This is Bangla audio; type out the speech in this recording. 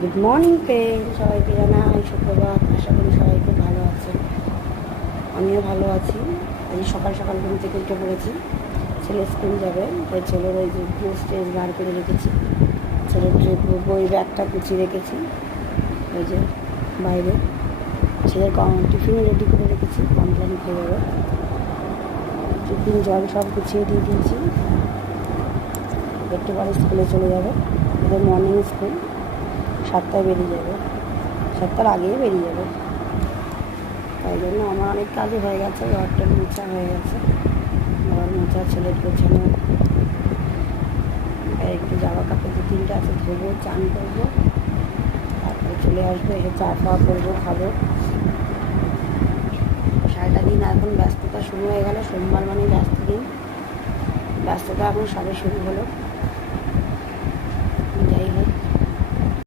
গুড মর্নিং ফ্রেন্ড, সবাইকে জানাই সুপ্রভাত। আশা করি সবাই খুব ভালো আছে, আমিও ভালো আছি। আজ সকাল সকাল ঘুম থেকে উঠে পড়েছি। ছেলে স্কুল যাবে, তাই ছেলের ওই যে স্টেজ বার করে রেখেছি। ছেলের বই ব্যাগটা গুছিয়ে রেখেছি ওই যে বাইরে। ছেলের টিফিন রেডি করে রেখেছি, কমপ্লেন খেয়ে যাবে। টিফিন জল সব গুছিয়ে দিয়ে দিয়েছি। একটু পরে স্কুলে চলে যাবে। ওদের মর্নিং স্কুল 7টায় বেরিয়ে যাবে, 7টার আগেই বেরিয়ে যাবে। তাই জন্য আমার অনেক কাজই হয়ে গেছে। ঘরটা মোছা হয়ে গেছে, ঘর মোছা, ছেলের গোছানো, একটু জামা কাপড় 2-3টা আছে ধোবো, চান করবো, তারপরে চলে আসবো, এসে চা খাওয়া করবো, খাবো। সারাটা দিন এখন ব্যস্ততা শুরু হয়ে গেল। সোমবার মানে ব্যস্ত দিন, ব্যস্ততা এখন সবে শুরু হলো।